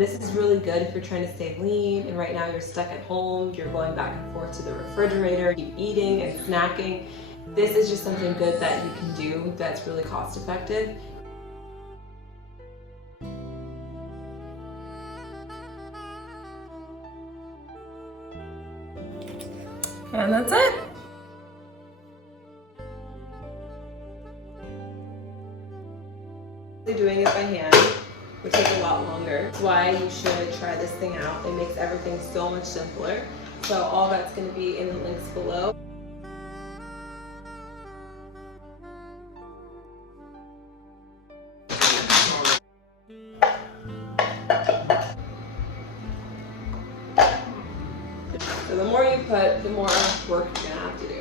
And this is really good if you're trying to stay lean and right now you're stuck at home, you're going back and forth to the refrigerator, keep eating and snacking. This is just something good that you can do that's really cost effective. And that's it. Doing it by hand would take a lot longer. That's why you should try this thing out. It makes everything so much simpler. So all that's going to be in the links below. So the more you put, the more work you're going to have to do.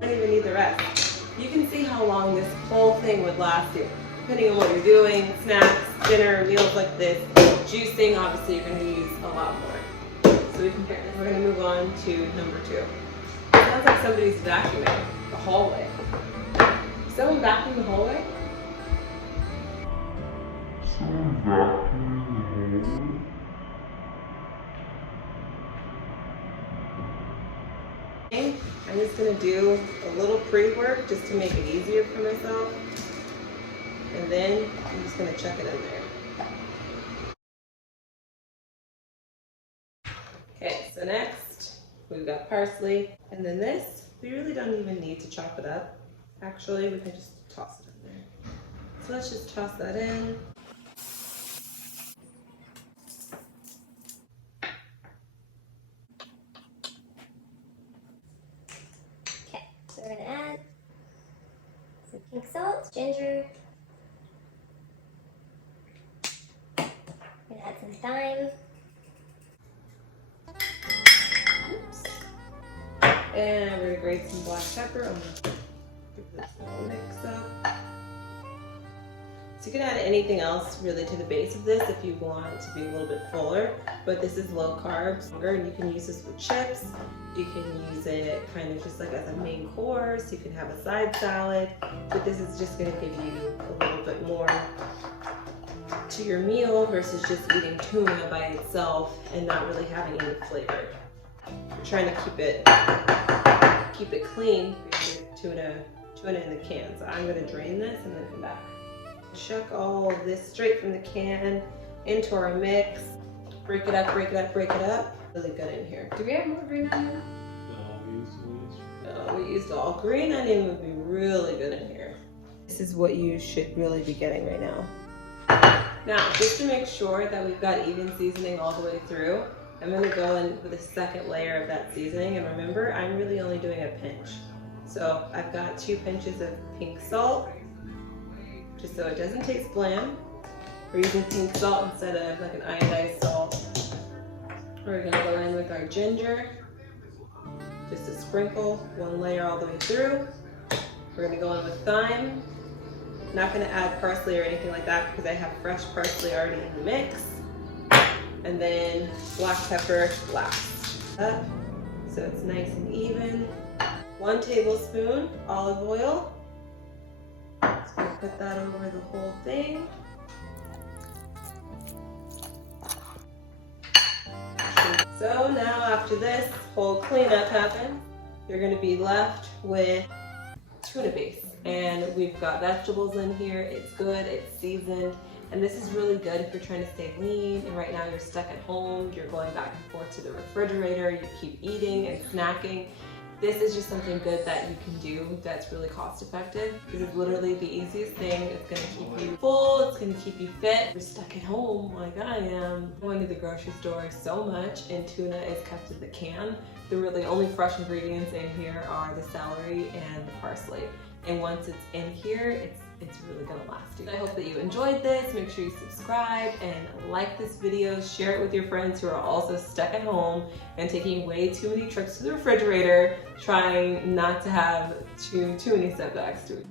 You don't even need the rest. You can see how long this whole thing would last you, depending on what you're doing, snacks, dinner, meals like this. Juicing, obviously you're going to use a lot more. So we compare this. We're going to move on to number 2. It sounds like somebody's vacuuming the hallway. Is someone vacuuming the hallway? I'm just going to do a little pre-work just to make it easier for myself. And then I'm just going to chuck it in there. Okay, so next we've got parsley. And then this, we really don't even need to chop it up. Actually, we can just toss it in there. So let's just toss that in. So we're going to add some pink salt, ginger. We're going to add some thyme. Oops. And we're going to grate some black pepper. I'm going to give this a little mix up. So you can add anything else really to the base of this if you want it to be a little bit fuller, but this is low carbs, and you can use this with chips. You can use it kind of just like as a main course. You can have a side salad, but this is just going to give you a little bit more to your meal versus just eating tuna by itself and not really having any flavor. You're trying to keep it clean. Tuna in the can. So I'm going to drain this and then come back. Chuck all of this straight from the can into our mix. Break it up, break it up, break it up. Really good in here. Do we have more green onion? No, we used all. Green onion would be really good in here. This is what you should really be getting right now. Now, just to make sure that we've got even seasoning all the way through, I'm going to go in with a second layer of that seasoning. And remember, I'm really only doing a pinch. So I've got 2 pinches of pink salt, just so it doesn't taste bland. We're using pink salt instead of like an iodized salt. We're gonna go in with our ginger, just a sprinkle, 1 layer all the way through. We're gonna go in with thyme. Not gonna add parsley or anything like that because I have fresh parsley already in the mix. And then black pepper last. Up, so it's nice and even. 1 tablespoon olive oil. Just gonna put that over the whole thing. So now after this whole cleanup happens, you're going to be left with tuna base. And we've got vegetables in here. It's good, it's seasoned. And this is really good if you're trying to stay lean and right now you're stuck at home, you're going back and forth to the refrigerator, you keep eating and snacking. This is just something good that you can do that's really cost effective. This is literally the easiest thing. It's gonna keep you full, it's gonna keep you fit. You're stuck at home like I am, going to the grocery store so much, and tuna is kept in the can. The really only fresh ingredients in here are the celery and the parsley. And once it's in here, it's really gonna last you. I hope that you enjoyed this. Make sure you subscribe and like this video. Share it with your friends who are also stuck at home and taking way too many trips to the refrigerator, trying not to have too many setbacks to it.